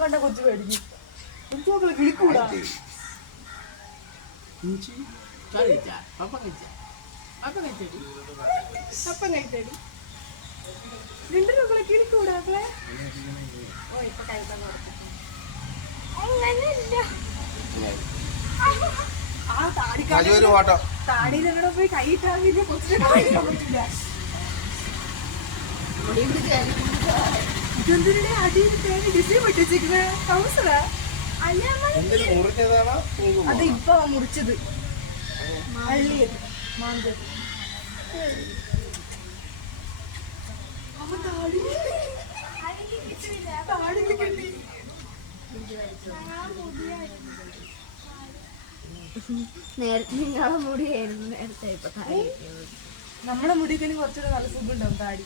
കണ്ട കൊച്ചു പേടിക്കും കിളിക്കൂടാ അപ്പം കഴിച്ചേടി 2 രൂപ കിളിക്കൂടാക്കളെ ഓ ഇപ്പൊ കഴിക്കാൻ ആ താടിയിലെവിടെ പോയി കൈയിട്ടാൻ പിന്നെ കൊച്ചിനെ പറ്റില്ല ഇതെന്തിനെ അടിയിൽ തേങ്ങ ഡിസൈൻ പൊട്ടിച്ചിരിക്കുന്ന കൗസറാ അത് ഇപ്പൊ മുറിച്ചത് അള്ളിയത് മാന്തത് താടിയിൽ കെട്ടി നിങ്ങളെ മുടിയായിരുന്നു നേരത്തെ ഇപ്പൊ നമ്മളെ മുടിക്കല് കുറച്ചുകൂടെ നല്ല സുഖം ഉണ്ടാവും താടി